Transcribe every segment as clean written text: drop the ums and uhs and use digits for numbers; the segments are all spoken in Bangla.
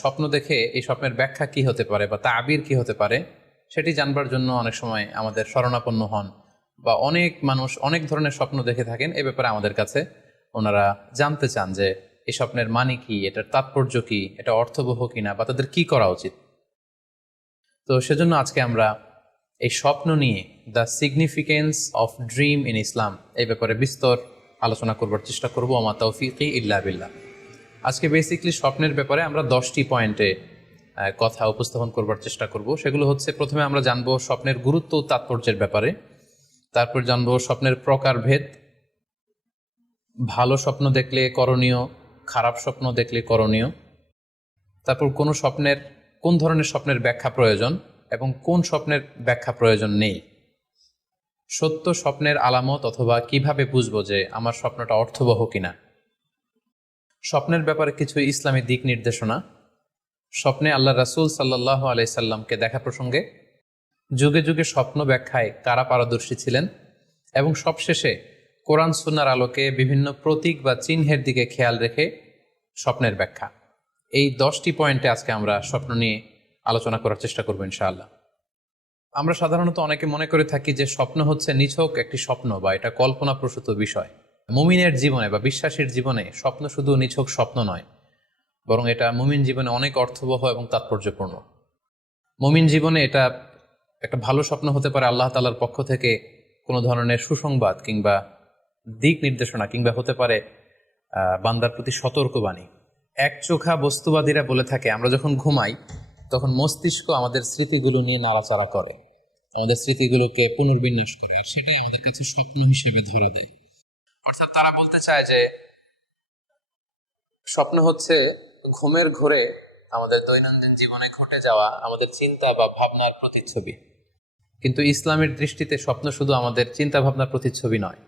স্বপ্ন দেখে এই স্বপ্নের ব্যাখ্যা কি হতে পারে বা তাবির কি হতে পারে সেটি জানবার জন্য অনেক সময় আমাদের শরণাপন্ন হন, বা অনেক মানুষ অনেক ধরনের স্বপ্ন দেখে থাকেন। এ ব্যাপারে আমাদের কাছে ওনারা জানতে চান যে এই স্বপ্নের মানে কি, এটার তাৎপর্য কি, এটা অর্থবহ কিনা, বা তাদের কি করা উচিত। তো সেজন্য আজকে আমরা এই স্বপ্ন নিয়ে the significance of dream in Islam এই ব্যাপারে বিস্তর আলোচনা করবার চেষ্টা করবো। আমা তৌফিকি ইল্লা বিল্লাহ। আজকে বেসিকলি স্বপ্নের ব্যাপারে আমরা 10টি পয়েন্টে কথা উপস্থাপন করবার চেষ্টা করব। সেগুলো হচ্ছে, প্রথমে আমরা জানবো স্বপ্নের গুরুত্ব ও তাৎপর্যের ব্যাপারে, তারপর জানবো স্বপ্নের প্রকারভেদ, ভালো স্বপ্ন দেখলে করণীয়, খারাপ স্বপ্ন দেখলে করণীয়, তারপর কোন ধরনের স্বপ্নের ব্যাখ্যা প্রয়োজন এবং কোন স্বপ্নের ব্যাখ্যা প্রয়োজন নেই, সত্য স্বপ্নের আলামত অথবা কিভাবে বুঝবো যে আমার স্বপ্নটা অর্থবহ কিনা, স্বপ্নের ব্যাপারে কিছু ইসলামী দিক নির্দেশনা, স্বপ্নে আল্লাহ রাসূল সাল্লাল্লাহু আলাইহি সাল্লামকে দেখা প্রসঙ্গে, যুগে যুগে স্বপ্ন ব্যাখ্যায় কারা পারদর্শী ছিলেন, এবং সবশেষে কোরআন সুন্নাহর আলোকে বিভিন্ন প্রতীক বা চিহ্নের দিকে খেয়াল রেখে স্বপ্নের ব্যাখ্যা। এই 10টি পয়েন্টে আজকে আমরা স্বপ্ন নিয়ে আলোচনা করার চেষ্টা করবো ইনশাআল্লাহ। আমরা সাধারণত অনেকে মনে করে থাকি যে স্বপ্ন হচ্ছে নিছক একটি স্বপ্ন বা এটা কল্পনাপ্রসূত বিষয়। মুমিনের জীবনে বা বিশ্বাসীর জীবনে স্বপ্ন শুধু নিছক স্বপ্ন নয়, বরং এটা মুমিন জীবনে অনেক অর্থবহ এবং তাৎপর্যপূর্ণ। মুমিন জীবনে এটা একটা ভালো স্বপ্ন হতে পারে আল্লাহ তাআলার পক্ষ থেকে কোনো ধরনের সুসংবাদ কিংবা দিক নির্দেশনা, কিংবা হতে পারে বান্দার প্রতি সতর্কবাণী। একচোখা বস্তুবাদীরা বলে থাকে আমরা যখন ঘুমাই তখন মস্তিষ্ক আমাদের স্মৃতিগুলো নিয়ে নাড়াচাড়া করে, আমাদের স্মৃতিগুলোকে পুনর্বিন্যাস করে, আর সেটাই আমাদের কাছে স্বপ্ন হিসেবে ধরে দেয়। অর্থাৎ তারা বলতে চায় যে স্বপ্ন হচ্ছে ঘুমের ঘোরে আমাদের দৈনন্দিন জীবনে ঘটে যাওয়া আমাদের চিন্তা বা ভাবনার প্রতিচ্ছবি। কিন্তু ইসলামের দৃষ্টিতে স্বপ্ন শুধু আমাদের চিন্তা ভাবনার প্রতিচ্ছবি নয়,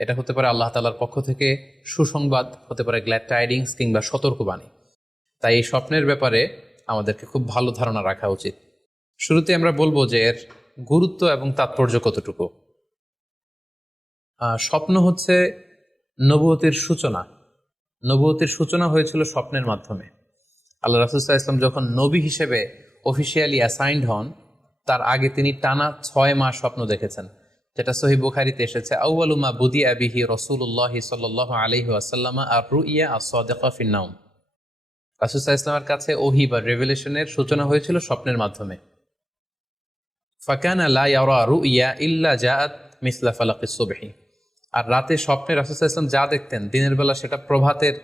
এটা হতে পারে আল্লাহ তাআলার পক্ষ থেকে সুসংবাদ, হতে পারে গ্ল্যাড টাইডিংস কিংবা সতর্কবাণী। তাই এই স্বপ্নের ব্যাপারে আমাদেরকে খুব ভালো ধারণা রাখা উচিত। শুরুতে আমরা বলবো যে এর গুরুত্ব এবং তাৎপর্য কতটুকু। স্বপ্ন হচ্ছে নবুয়তের সূচনা। নবুয়তের সূচনা হয়েছিল স্বপ্নের মাধ্যমে। আল্লাহ রাসূল সাল্লাল্লাহু আলাইহি ওয়াসাল্লাম যখন নবী হিসেবে অফিসিয়ালি অ্যাসাইন্ড হন, তার আগে তিনি টানা 6 মাস স্বপ্ন দেখেছেন, যেটা সহিহ বুখারীতে এসেছে, আউয়ালু মা বুদিআ বিহি রাসূলুল্লাহ সাল্লাল্লাহু আলাইহি ওয়াসাল্লাম আর-রুইয়া আস-সাদিকা ফিন-নাওম। রাসূল সাল্লাল্লাহু আলাইহি ওয়াসাল্লামের কাছে ওহী বা রেভেলেশনের সূচনা হয়েছিল স্বপ্নের মাধ্যমে। ফাকানা লা ইয়ারা রুইয়া ইল্লা জাআত মিসলা ফালাকিস সুবহি। আর রাতে স্বপ্নে রাসূল সাল্লাল্লাহু আলাইহি ওয়াসাল্লাম যা দেখতেন, দিনের বেলা সেটা প্রভাতের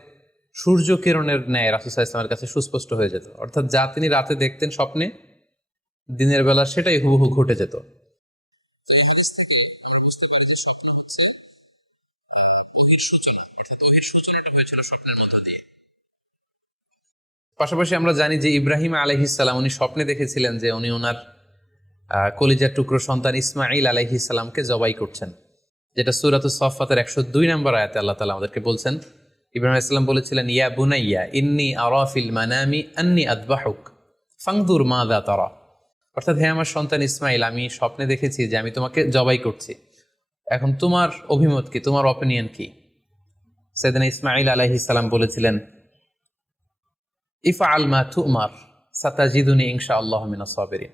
সূর্য কিরণের ন্যায় রাসূল সাল্লাল্লাহু আলাইহি ওয়াসাল্লামের কাছে সুস্পষ্ট হয়ে যেত। অর্থাৎ যা তিনি রাতে দেখতেন স্বপ্নে, দিনের বেলা সেটাই হুবহু ঘটে যেত। পাশাপাশি আমরা জানি যে ইব্রাহিম আলাইহিস সালাম উনি স্বপ্নে দেখেছিলেন যে উনি ওনার কলিজার টুকরো সন্তান ইসমাঈল আলাইহিস সালামকে জবাই করছেন, যেটা সূরাতুস সাফফাতের 102 নম্বর আয়াতে আল্লাহ তাআলা আমাদেরকে বলছেন। ইব্রাহিম আলাইহিস সালাম বলেছিলেন, ইয়া বুনাইয়া ইন্নী আরা ফিল মানামি আন্নী আযবাহুক ফানজুর মাযা তারা। অর্থাৎ, হে আমার সন্তান ইসমাঈল, আমি স্বপ্নে দেখেছি যে আমি তোমাকে জবাই করছি, এখন তোমার অভিমত কি, তোমার অপিনিয়ন কি? সাইয়েদনা ইসমাঈল আলাইহিস সালাম বলেছিলেন, ইফআল মা তুমার সাতাজিদুনি ইনশাআল্লাহু মিনাস সাবিরিন।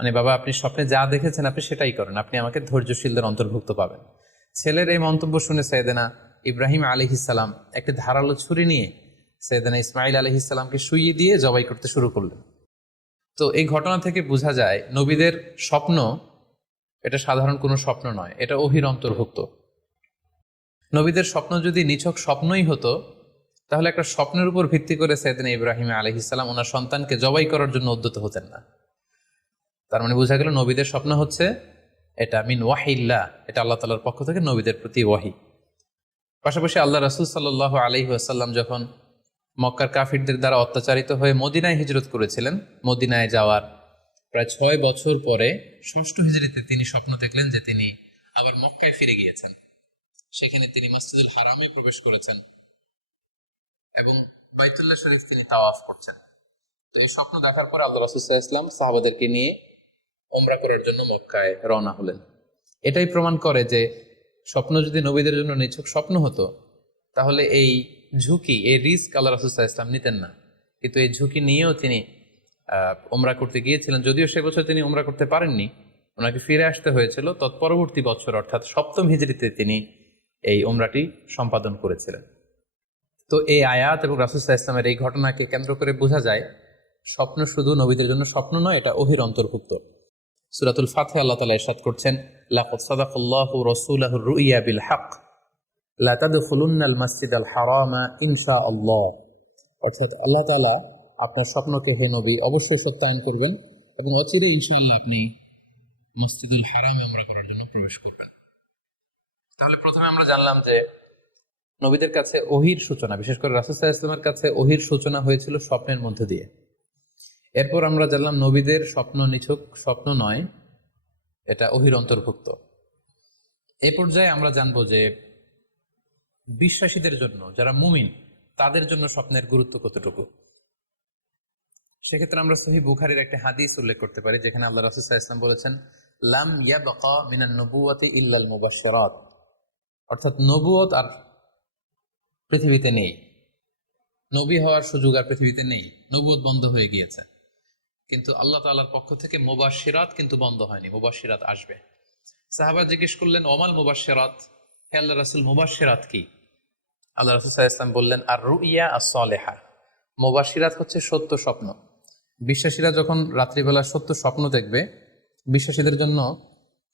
মানে বাবা, আপনি স্বপ্নে যা দেখেছেন আপনি সেটাই করেন, আপনি আমাকে ধৈর্যশীলদের অন্তর্ভুক্ত পাবেন। ছেলের এই মন্তব্য শুনে সাইয়েদনা ইব্রাহিম আলাইহিস সালাম একটি ধারালো ছুরি নিয়ে সাইয়েদনা ইসমাঈল আলাইহিস সালামকে শুইয়ে দিয়ে জবাই করতে শুরু করলেন। তো এই ঘটনা থেকে বোঝা যায় নবীদের স্বপ্ন এটা সাধারণ কোনো স্বপ্ন নয়, এটা ওহীর অন্তর্ভুক্ত। নবীদের স্বপ্ন যদি নিছক স্বপ্নই হতো, তাহলে একটা স্বপ্নের উপর ভিত্তি করে সাইয়েদনা ইব্রাহিম আলাইহিস সালাম ওনার সন্তানকে জবাই করার জন্য উদ্যত হতেন না। তার মানে বোঝা গেল নবীদের স্বপ্ন হচ্ছে এটা মিন ওয়াহিল্লাহ, এটা আল্লাহ তাআলার পক্ষ থেকে নবীদের প্রতি ওয়াহি। পাশাপাশি আল্লাহ রাসূল সাল্লাল্লাহু আলাইহি ওয়াসাল্লাম যখন মক্কার কাফিরদের দ্বারা অত্যাচারিত হয়ে মদিনায় হিজরত করেছিলেন, মদিনায় যাওয়ার প্রায় 6 বছর পরে 6ষ্ঠ হিজরিতে তিনি স্বপ্ন দেখলেন যে তিনি আবার মক্কায় ফিরে গিয়েছেন। সেখানে তিনি মসজিদুল হারামে প্রবেশ করেছেন এবং বাইতুল্লাহ শরীফ তিনি তাওয়াফ করছেন। তো এই স্বপ্ন দেখার পরে আল্লাহ রাসূল সাল্লাল্লাহু আলাইহি ওয়াসাল্লাম সাহাবাদেরকে নিয়ে উমরা করার জন্য মক্কায় রওনা হলেন। এটাই প্রমাণ করে যে স্বপ্ন যদি নবীদের জন্য নিছক স্বপ্ন হতো, তাহলে এই ঝুঁকি, এই রিস্ক আল্লাহ রাসূল সাল্লাল্লাহু আলাইহি ওয়াসাল্লাম নিতেন না। কিন্তু এই ঝুঁকি নিয়েও তিনি ওমরা করতে গিয়েছিলেন। যদিও সে বছর তিনি ওমরা করতে পারেননি, ওনাকে ফিরে আসতে হয়েছিল। তৎপরবর্তী বছর অর্থাৎ 7ম হিজরিতে তিনি এই ওমরাটি সম্পাদন করেছিলেন। তো এই আয়াত এবং রাসূল সাল্লাল্লাহু আলাইহি ওয়াসাল্লামের এই ঘটনাকে কেন্দ্র করে বোঝা যায় স্বপ্ন শুধু নবীদের জন্য স্বপ্ন নয়, এটা ওহীর অন্তর্ভুক্ত। সূরাতুল ফাতহে আল্লাহ তাআলা ইরশাদ করছেন, লাকাদ সাদাকাল্লাহু রাসূলাহুর রুইয়া বিল হক লা তাদখুলুন্নাল মাসজিদাল হারামা ইনশাআল্লাহ। অর্থাৎ আল্লাহ তাআলা আপনার স্বপ্নকে হে নবী অবশ্যই সত্যায়ন করবেন এবং অচিরেই ইনশাআল্লাহ আপনি মসজিদুল হারামে উমরা করার জন্য প্রবেশ করবেন। তাহলে প্রথমে আমরা জানলাম যে নবীদের কাছে ওহীর সূচনা, বিশেষ করে রাসূল সাল্লাল্লাহু আলাইহি ওয়াসাল্লামের কাছে ওহীর সূচনা হয়েছিল স্বপ্নের মধ্যে দিয়ে। এরপর আমরা জানলাম নবীদের স্বপ্ন নিছক স্বপ্ন নয়, এটা ওহীর অন্তর্ভুক্ত। এই পর্যায়ে আমরা জানবো যে বিশ্বাসীদের জন্য, যারা মুমিন, তাদের জন্য স্বপ্নের গুরুত্ব কতটুকু। সেক্ষেত্রে আমরা সহিহ বুখারীর একটা হাদিস উল্লেখ করতে পারি, যেখানে আল্লাহ রাসূল সাল্লাল্লাহু আলাইহি ওয়াসাল্লাম বলেছেন, লাম ইয়াবকা মিনান নবুওয়াতি ইল্লাল মুবাশশিরাত। অর্থাৎ নবুয়ত আর পৃথিবীতে নেই, নবী হওয়ার সুযোগ আর পৃথিবীতে নেই, নবুয়ত বন্ধ হয়ে গিয়েছে। কিন্তু আল্লাহ তাআলার পক্ষ থেকে মুবাশশিরাত কিন্তু বন্ধ হয়নি, মুবাশশিরাত আসবে। সাহাবা জিজ্ঞেস করলেন, ওমাল মুবাশশিরাত, হে আল্লাহর রাসূল মুবাশশিরাত কি? আল্লাহ রাসূল সাল্লাল্লাহু আলাইহি ওয়াসাল্লাম বললেন, আর রুইয়া আস-সালেহা। মুবাশশিরাত হচ্ছে সত্য স্বপ্ন। বিশ্বাসীরা যখন রাত্রিবেলা সত্য স্বপ্ন দেখবে, বিশ্বাসীদের জন্য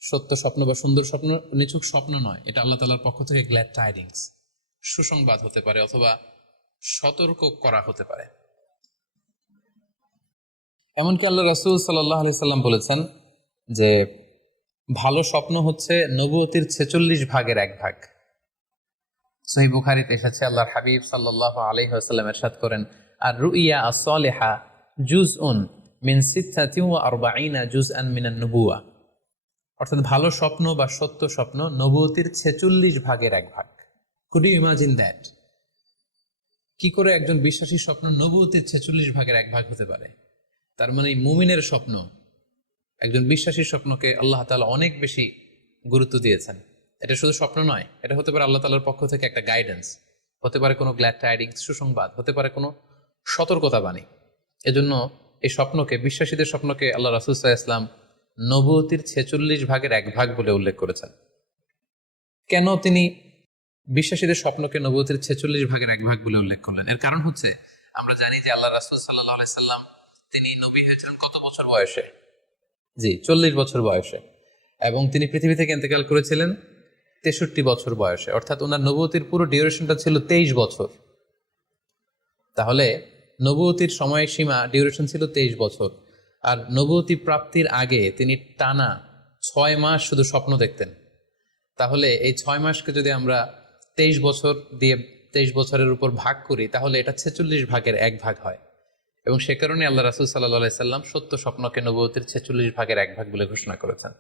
সত্য স্বপ্ন বা সুন্দর স্বপ্ন নিছক স্বপ্ন নয়, এটা আল্লাহ তাআলার পক্ষ থেকে গ্ল্যাড টাইডিংস, সুসংবাদ হতে পারে অথবা সতর্ক করা হতে পারে। এমনকি আল্লাহ রাসূল সাল্লাল্লাহু আলাইহি সাল্লাম বলেছেন যে ভালো স্বপ্ন হচ্ছে নবুয়তির 46 ভাগের 1 ভাগ। সহিহ বুখারীতে এসেছে, আল্লাহর হাবিব সাল্লাল্লাহু আলাইহি ওয়াসাল্লাম ইরশাদ করেন, আর রুইয়া আস-সালিহা জুজউন মিন 46 জুজআন মিনান নুবুওয়া। অর্থাৎ ভালো স্বপ্ন বা সত্য স্বপ্ন নবুয়তির 46 ভাগের 1 ভাগ। Could you imagine that? কি করে একজন বিশ্বাসী স্বপ্ন নবুয়তির 46 ভাগের 1 ভাগ হতে পারে? তার মানে মুমিনের স্বপ্ন, একজন বিশ্বাসীর স্বপ্নকে আল্লাহ তাআলা অনেক বেশি গুরুত্ব দিয়েছেন। এটা শুধু স্বপ্ন নয়, এটা হতে পারে আল্লাহ তাআলার পক্ষ থেকে একটা গাইডেন্স, হতে পারে কোনো গ্ল্যাড টাইডিংস, সুসংবাদ, হতে পারে কোনো সতর্কতা বাণী। এজন্য এই স্বপ্নকে, বিশ্বাসীদের স্বপ্নকে আল্লাহ রাসূল সাল্লাল্লাহু আলাইহি ওয়াসাল্লাম নবুয়তির 46 ভাগের 1 ভাগ বলে উল্লেখ করেছেন। কেন তিনি বিশ্বাসীদের স্বপ্নকে নবুয়তির 46 ভাগের 1 ভাগ বলে উল্লেখ করলেন? এর কারণ হচ্ছে, আমরা জানি যে আল্লাহ রাসূল সাল্লাল্লাহু আলাইহি সাল্লাম তিনি নবী হয়েছিলেন কত বছর বয়সে? জি, 40 বছর বয়সে। এবং তিনি পৃথিবী থেকে ইন্তেকাল করেছিলেন 63 বছর বয়সে। অর্থাৎ ওনার নবুয়তির পুরো ডিউরেশনটা ছিল 23 বছর। তাহলে নবুয়তির সময়সীমা ডিউরেশন ছিল 23 বছর। আর নবুয়তি প্রাপ্তির আগে তিনি টানা 6 মাস শুধু স্বপ্ন দেখতেন। তাহলে এই 6 মাসকে যদি আমরা 23 বছর দিয়ে 23 বছরের উপর ভাগ করি, তাহলে এটা 46 ভাগের 1 ভাগ হয়। এবং সে কারণে আল্লাহ রাসূল সাল্লাল্লাহু আলাইহি সাল্লাম সত্য স্বপ্নকে নবুয়তির 46 ভাগের 1 ভাগ বলে ঘোষণা করেছেন।